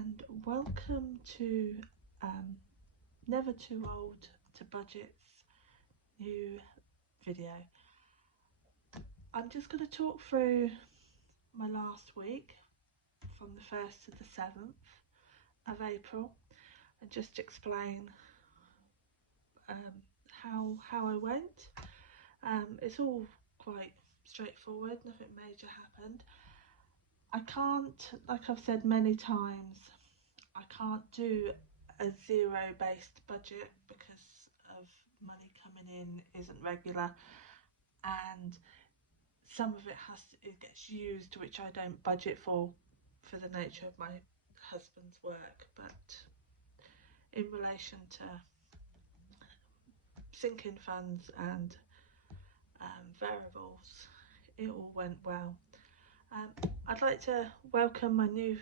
and welcome to Never Too Old to Budget's new video. I'm just going to talk through my last week from the 1st to the 7th of April and just explain how I went. It's all quite straightforward, nothing major happened. I can't, like I've said many times, I can't do a zero-based budget because of money coming in isn't regular, and some of it gets used, which I don't budget for the nature of my husband's work. But in relation to sinking funds and variables, it all went well. I'd like to welcome my new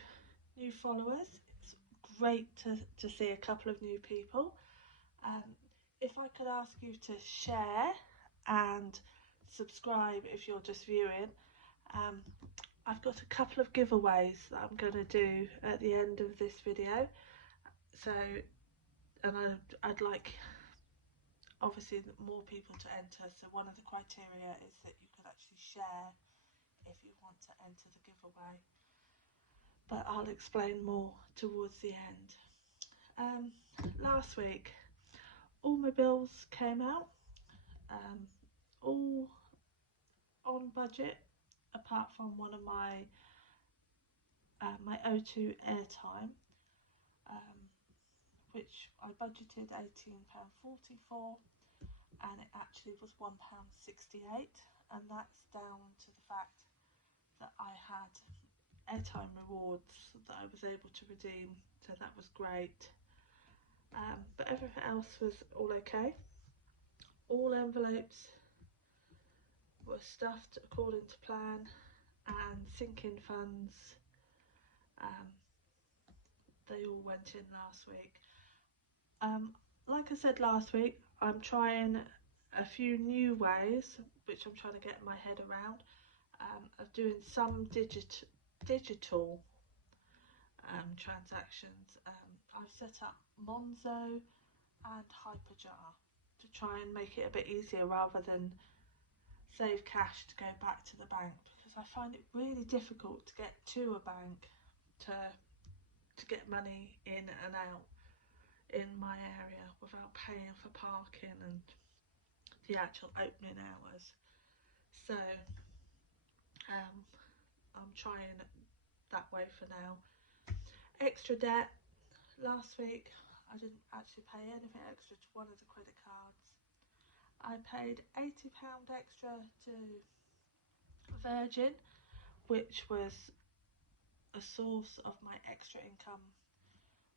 followers. It's great to see a couple of new people. If I could ask you to share and subscribe if you're just viewing. I've got a couple of giveaways that I'm going to do at the end of this video. So, and I'd like obviously more people to enter. So one of the criteria is that you could actually share if you want to enter the giveaway. But I'll explain more towards the end. Last week, all my bills came out, all on budget, apart from one of my O2 airtime, which I budgeted £18.40 for, and it actually was £1.68, and that's down to the fact that I had airtime rewards that I was able to redeem, so that was great. But everything else was all okay. All envelopes were stuffed according to plan, and sinking funds, they all went in last week. Like I said last week, I'm trying a few new ways, which I'm trying to get my head around, of doing some digital transactions. I've set up Monzo and Hyperjar to try and make it a bit easier rather than save cash to go back to the bank, because I find it really difficult to get to a bank to get money in and out in my area without paying for parking and the actual opening hours. So I'm trying that way for now. Extra debt. Last week I didn't actually pay anything extra to one of the credit cards. I paid £80 extra to Virgin, which was a source of my extra income,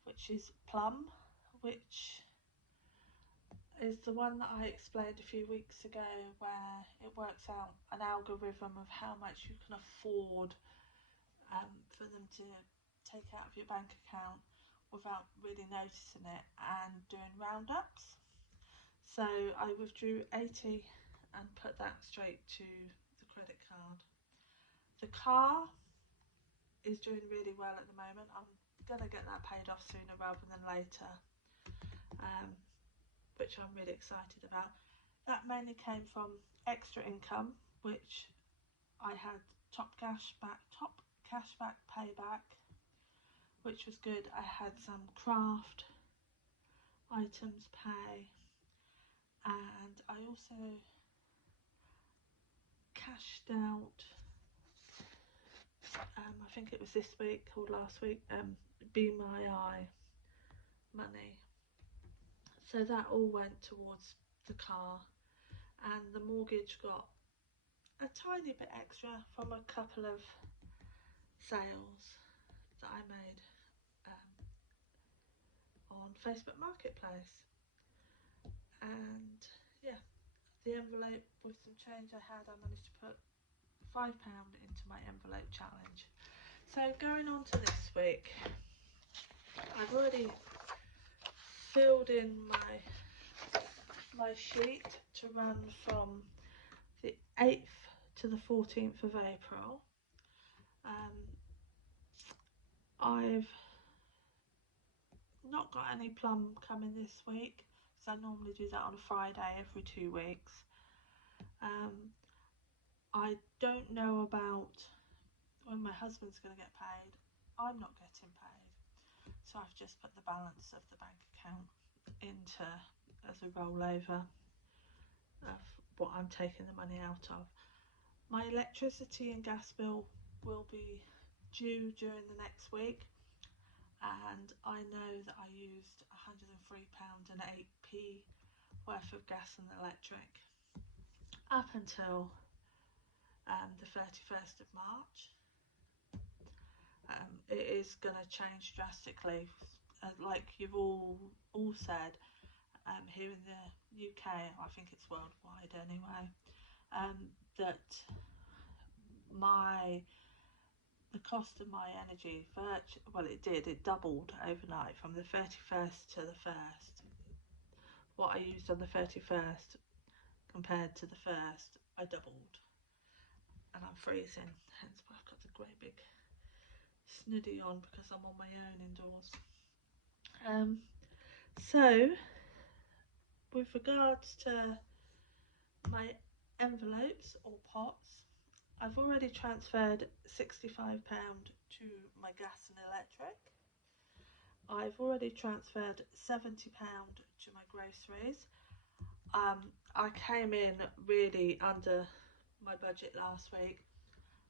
which is Plum, which is the one that I explained a few weeks ago, where it works out an algorithm of how much you can afford for them to take out of your bank account without really noticing it, and doing roundups. So I withdrew 80 and put that straight to the credit card. The car is doing really well at the moment. I'm gonna get that paid off sooner rather than later, which I'm really excited about. That mainly came from extra income, which I had top cashback payback, which was good. I had some craft items pay, and I also cashed out, I think it was this week or last week, Be My Eye money. So that all went towards the car, and the mortgage got a tiny bit extra from a couple of sales that I made on Facebook Marketplace. And yeah, the envelope with some change I had, I managed to put £5 into my envelope challenge. So going on to this week, I've already filled in my sheet to run from the 8th to the 14th of April. I've not got any plum coming this week, because I normally do that on a Friday every 2 weeks. I don't know about when my husband's going to get paid. I'm not getting paid, so I've just put the balance of the bank account into as a rollover of what I'm taking the money out of. My electricity and gas bill will be due during the next week, and I know that I used £103.08 worth of gas and electric up until the 31st of March. It is going to change drastically, like you've all said, here in the UK, I think it's worldwide anyway, that the cost of my energy it doubled overnight from the 31st to the 1st. What I used on the 31st compared to the 1st, I doubled, and I'm freezing, hence why I've got the great big snuddy on, because I'm on my own indoors. So with regards to my envelopes or pots, I've already transferred £65 to my gas and electric. I've already transferred £70 to my groceries. I came in really under my budget last week,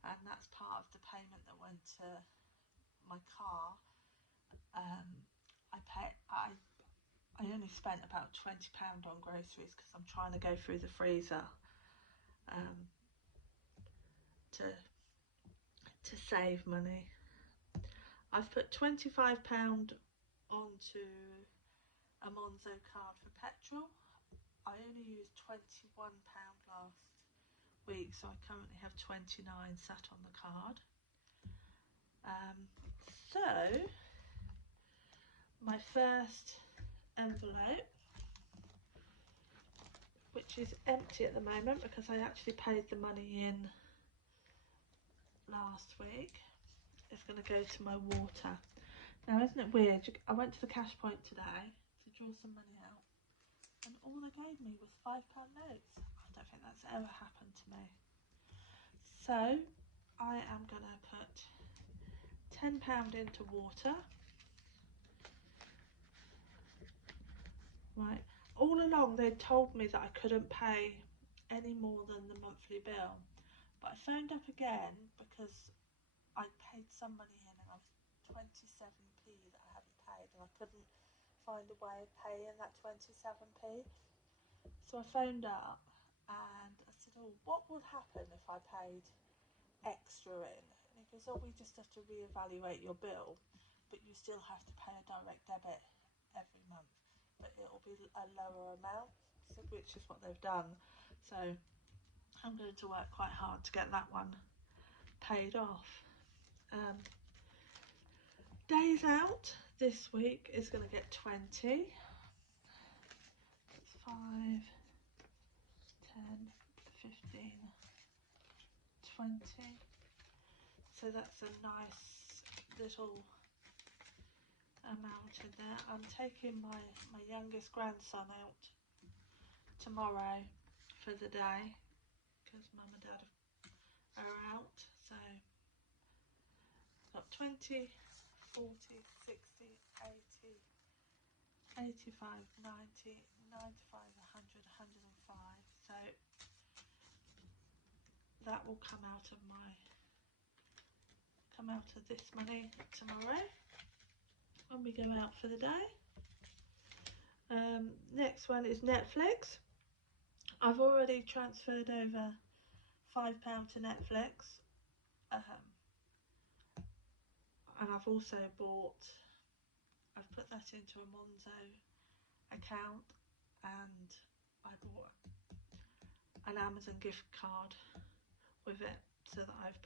and that's part of the payment that went to my car. I only spent about £20 on groceries because I'm trying to go through the freezer to save money. I've put £25 onto a Monzo card for petrol. I only used £21 last week, so I currently have 29 sat on the card. So my first envelope, which is empty at the moment because I actually paid the money in last week, is going to go to my water. Now, isn't it weird? I went to the cash point today to draw some money out, and all they gave me was £5 notes. I don't think that's ever happened to me. So I am going to put £10 into water. Right. All along they told me that I couldn't pay any more than the monthly bill, but I phoned up again because I paid some money in and I was 27p that I hadn't paid, and I couldn't find a way of paying that 27p. So I phoned up and I said, oh, what would happen if I paid extra in? And he goes, oh, we just have to reevaluate your bill, but you still have to pay a direct debit every month, but it'll be a lower amount, which is what they've done. So I'm going to work quite hard to get that one paid off. Days out this week is going to get 20. That's 5, 10, 15, 20. So that's a nice little amount in there. I'm taking my youngest grandson out tomorrow for the day because mum and dad are out. So I've got 20, 40, 60, 80, 85, 90, 95, 100, 105. So that will come out of this money tomorrow when we go out for the day. Next one is Netflix. I've already transferred over £5 to Netflix, and I've also I've put that into a Monzo account, and I bought an Amazon gift card with it, so that I've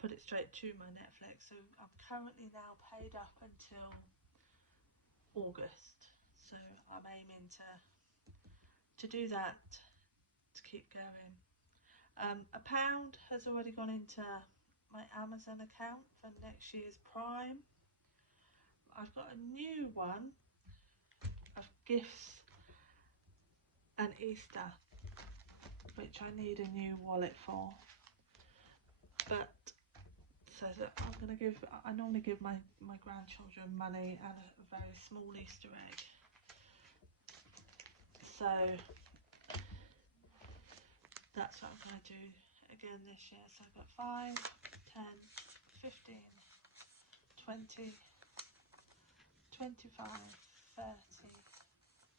put it straight to my Netflix. So I'm currently now paid up until August, so I'm aiming to do that to keep going. £1 has already gone into my Amazon account for next year's Prime. I've got a new one of gifts and Easter, which I need a new wallet for. But so that I normally give my grandchildren money and a very small Easter egg. So that's what I'm going to do again this year. So I've got 5, 10, 15, 20, 25, 30,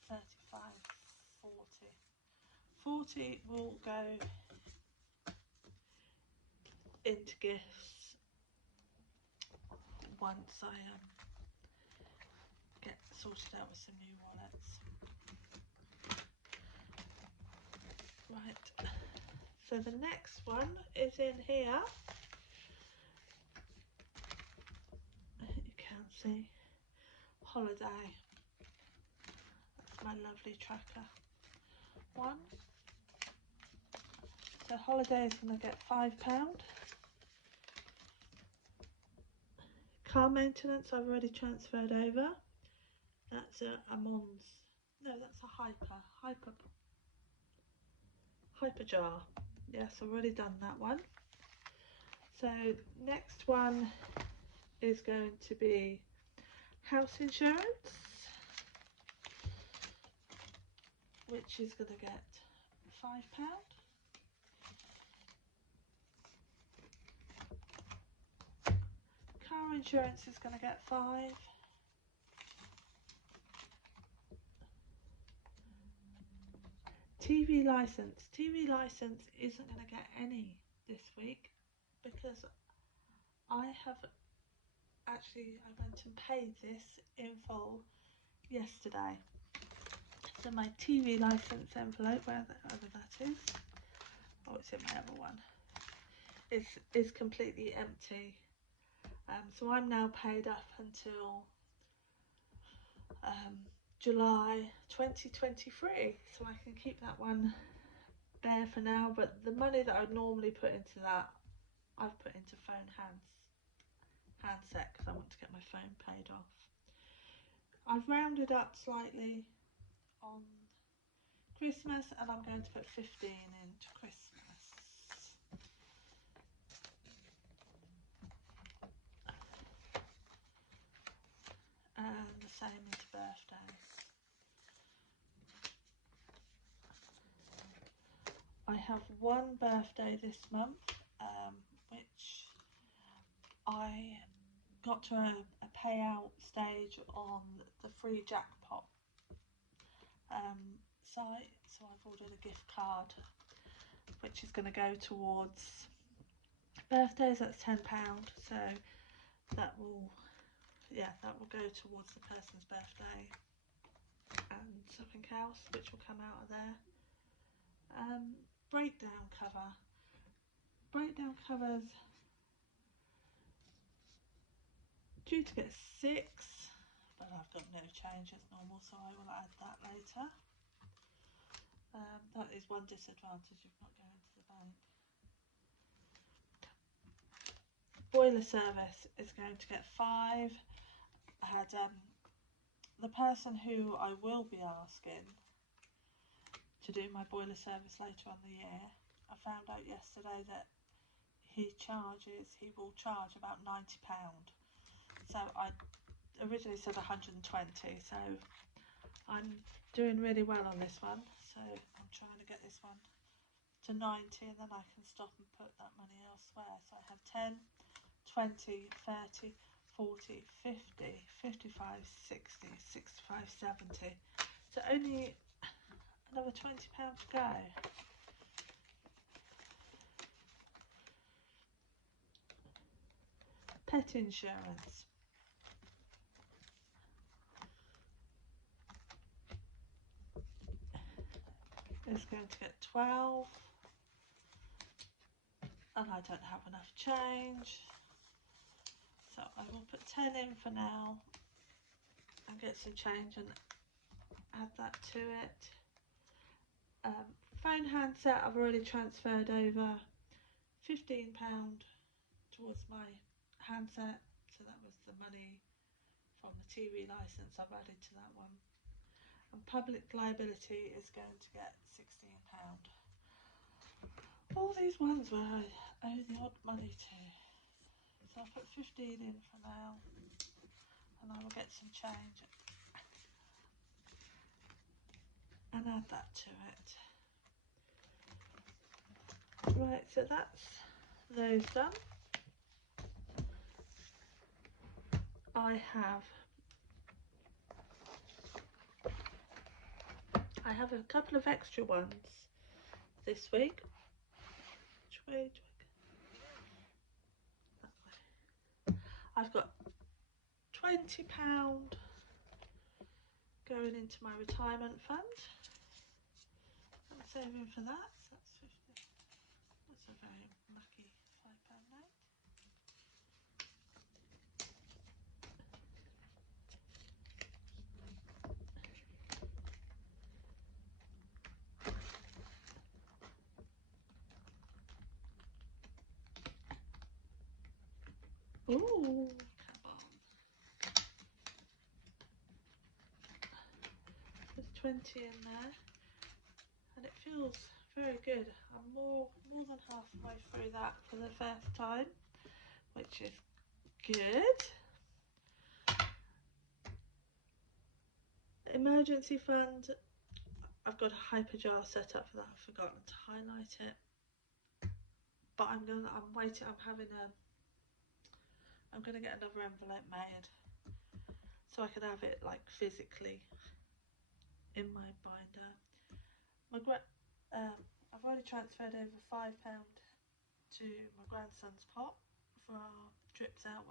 35, 40. 40 will go into gifts once I get sorted out with some new wallets. Right, so the next one is in here. You can't see. Holiday. That's my lovely tracker one. So Holiday is going to get £5. Car maintenance I've already transferred over. That's a Mons. No, that's a Hyperjar. Yes, I've already done that one. So next one is going to be house insurance, which is going to get £5. Car insurance is going to get 5. TV license. TV license isn't going to get any this week because I went and paid this in full yesterday. So my TV license envelope, wherever that is, oh, it's in my other one, is completely empty. So I'm now paid up until July 2023, so I can keep that one there for now. But the money that I would normally put into that, I've put into phone handset because I want to get my phone paid off. I've rounded up slightly on Christmas and I'm going to put 15 into Christmas. And the same into birthdays. I have one birthday this month, which I got to a payout stage on the free jackpot site, so I've ordered a gift card which is going to go towards birthdays. That's £10, so that will go towards the person's birthday and something else which will come out of there. Breakdown covers due to get 6, but I've got no change as normal, so I will add that later. That is one disadvantage of not going to the bank. Boiler service is going to get 5. I had the person who I will be asking to do my boiler service later on the year, I found out yesterday that he will charge about £90. So I originally said 120, so I'm doing really well on this one. So I'm trying to get this one to 90 and then I can stop and put that money elsewhere. So I have 10, 20, 30, 40, 50, 55, 60, 65, 70. So only another £20 to go. Pet insurance. Is going to get 12, and I don't have enough change, so I will put 10 in for now and get some change and add that to it. Phone handset I've already transferred over £15 towards my handset, so that was the money from the TV licence I've added to that one. And public liability is going to get £16. All these ones where I owe the odd money to. So I'll put 15 in for now, and I will get some change and add that to it. Right, so that's those done. I have a couple of extra ones this week. Which way do I go? That way. I've got £20 going into my retirement fund. I'm saving for that, so that's 50. That's a very lucky £5 note. Ooh, come on. There's 20 in there, and it feels very good. I'm more than halfway through that for the first time, which is good. Emergency fund, I've got a hyperjar set up for that. I've forgotten to highlight it, but I'm gonna get another envelope made so I can have it like physically in my binder. I've already transferred over £5 to my grandson's pot for our trips out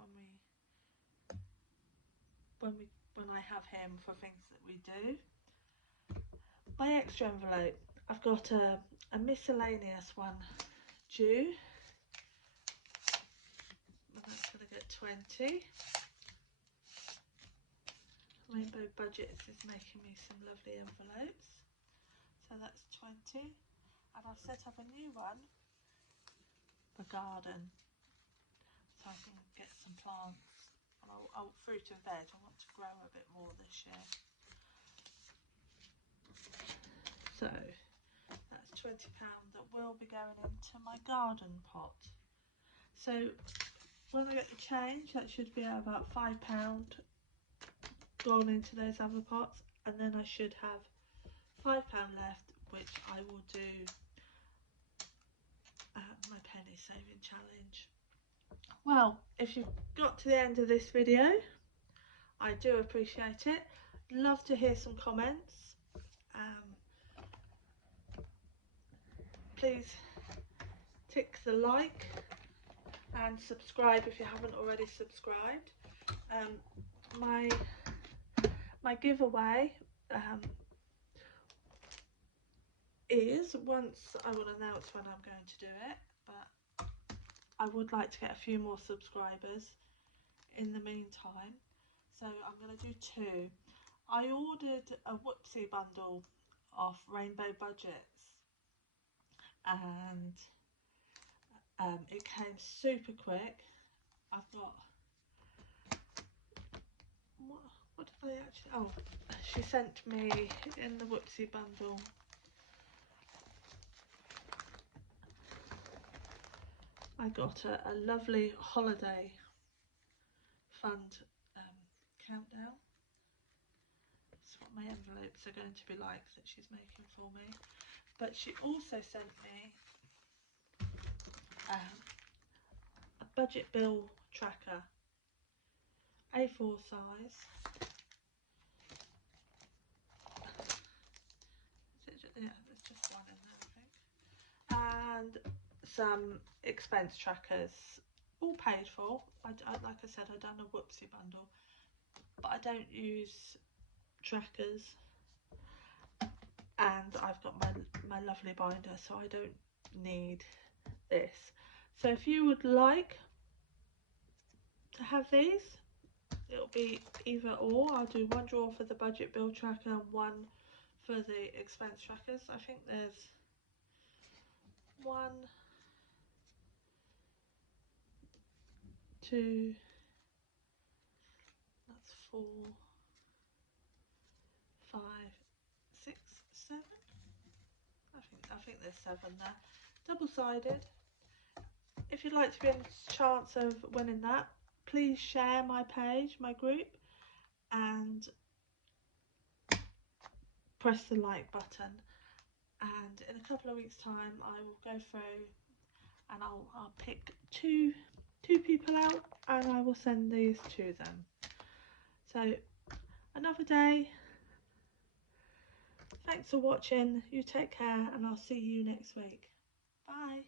when I have him for things that we do. My extra envelope, I've got a miscellaneous one due, and that's going to get 20. Rainbow Budgets is making me some lovely envelopes, so that's 20. And I've set up a new one for garden, so I can get some plants and fruit and veg. I want to grow a bit more this year. So that's £20 that will be going into my garden pot. So when I get the change, that should be about £5 gone into those other pots, and then I should have £5 left, which I will do my penny saving challenge. Well, if you've got to the end of this video, I do appreciate it. Love to hear some comments. Please tick the like and subscribe if you haven't already subscribed. My giveaway is, once I will announce when I'm going to do it, but I would like to get a few more subscribers in the meantime, so I'm going to do 2. I ordered a Whoopsie bundle off Rainbow Budgets, and it came super quick. I've got, what did they actually, oh, she sent me in the Whoopsie bundle I got a lovely holiday fund countdown. That's what my envelopes are going to be like that she's making for me. But she also sent me a budget bill tracker, A4 size. Yeah, there's just one in there, I think. And some expense trackers, all paid for. Like I said, I've done a Whoopsie bundle, but I don't use trackers, and I've got my lovely binder, so I don't need this. So if you would like to have these, it'll be either or. I'll do one draw for the budget bill tracker and one for the expense trackers. I think there's 1, 2, that's 4, 5, 6, 7. I think there's 7 there. Double-sided. If you'd like to be in a chance of winning that, please share my page, my group, and press the like button. And in a couple of weeks' time, I will go through and I'll pick two people out, and I will send these to them. So another day. Thanks for watching. You take care, and I'll see you next week. Bye.